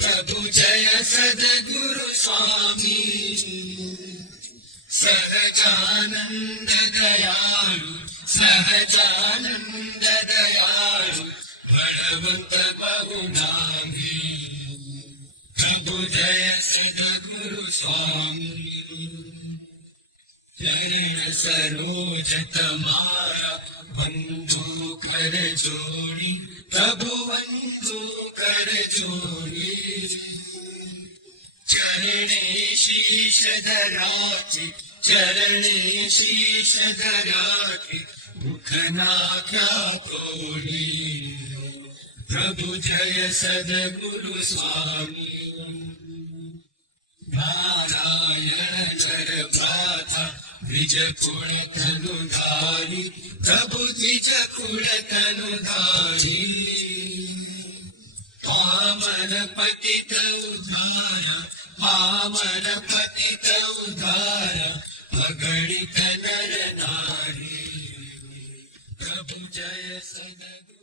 प्रभु जय सद्गुरु स्वामी सहजानंद दयालु सहजानंद दयालु बलवंत बहुनामी प्रभु जय सद्गुरु स्वामी चरण सरोज तमारा बंधु कर जोड़ी प्रभु बंधु कर जोड़ी चरणे शीश धराचे चरणे शीश धराचे मुखना क्या तोड़ी प्रभु जय सद्गुरु स्वामी नारायण भ्राता द्विज कुल तनुधारी प्रभु द्विज कुल तनुधारी पावन पतित उद्धारा पावन पतित उद्धारा अगणित नर नारी प्रभु जय सद्गुरु